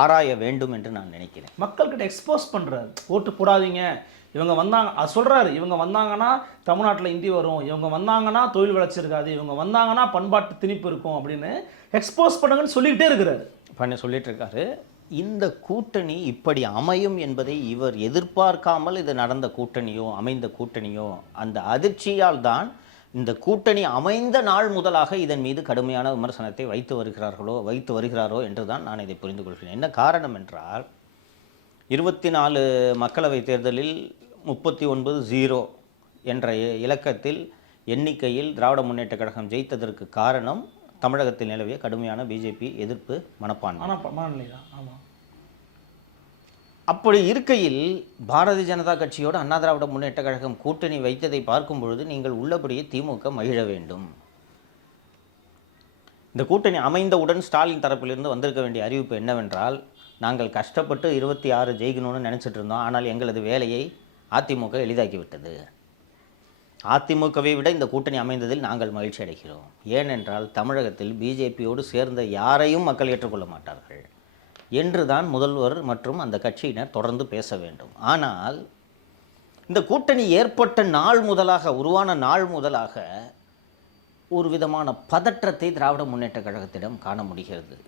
ஆராய வேண்டும் என்று நான் நினைக்கிறேன். மக்கள்கிட்ட எக்ஸ்போஸ் பண்ணுறாரு, ஓட்டு போடாதீங்க, இவங்க வந்தாங்க அது சொல்கிறாரு, இவங்க வந்தாங்கன்னா தமிழ்நாட்டில் இந்தி வரும், இவங்க வந்தாங்கன்னா தொழில் வளர்ச்சி இருக்காது, இவங்க வந்தாங்கன்னா பண்பாட்டு திணிப்பு இருக்கும் அப்படின்னு எக்ஸ்போஸ் பண்ணுங்கன்னு சொல்லிக்கிட்டே இருக்கிறாரு. சொல்லிட்டு இருக்காரு. இந்த கூட்டணி இப்படி அமையும் என்பதை இவர் எதிர்பார்க்காமல் இது நடந்த கூட்டணியோ அமைந்த கூட்டணியோ அந்த அதிர்ச்சியால் தான் இந்த கூட்டணி அமைந்த நாள் முதலாக இதன் மீது கடுமையான விமர்சனத்தை வைத்து வருகிறாரோ என்று தான் நான் இதை புரிந்து கொள்கிறேன். என்ன காரணம் என்றால் 24 மக்களவைத் தேர்தலில் 39-0 என்ற இலக்கத்தில் எண்ணிக்கையில் திராவிட முன்னேற்றக் கழகம் ஜெயித்ததற்கு காரணம் தமிழகத்தில் நிலவிய கடுமையான பிஜேபி எதிர்ப்பு மனப்பான்மை. அப்படி இருக்கையில் பாரதிய ஜனதா கட்சியோடு அண்ணா திராவிட முன்னேற்ற கழகம் கூட்டணி வைத்ததை பார்க்கும் பொழுது நீங்கள் உள்ளபடியே திமுக மகிழ வேண்டும். இந்த கூட்டணி அமைந்தவுடன் ஸ்டாலின் தரப்பிலிருந்து வந்திருக்க வேண்டிய அறிவிப்பு என்னவென்றால், நாங்கள் கஷ்டப்பட்டு 26 ஜெயிக்கணும்னு நினச்சிட்டு இருந்தோம், ஆனால் எங்களது வேலையை அதிமுக எளிதாக்கிவிட்டது. அதிமுகவை விட இந்த கூட்டணி அமைந்ததில் நாங்கள் மகிழ்ச்சி அடைகிறோம். ஏனென்றால் தமிழகத்தில் பிஜேபியோடு சேர்ந்த யாரையும் மக்கள் ஏற்றுக்கொள்ள மாட்டார்கள் என்று தான் முதல்வர் மற்றும் அந்த கட்சியினர் தொடர்ந்து பேச வேண்டும். ஆனால் இந்த கூட்டணி ஏற்பட்ட நாள் முதலாக, உருவான நாள் முதலாக ஒரு விதமான பதற்றத்தை திராவிட முன்னேற்ற கழகத்திடம் காண முடிகிறது.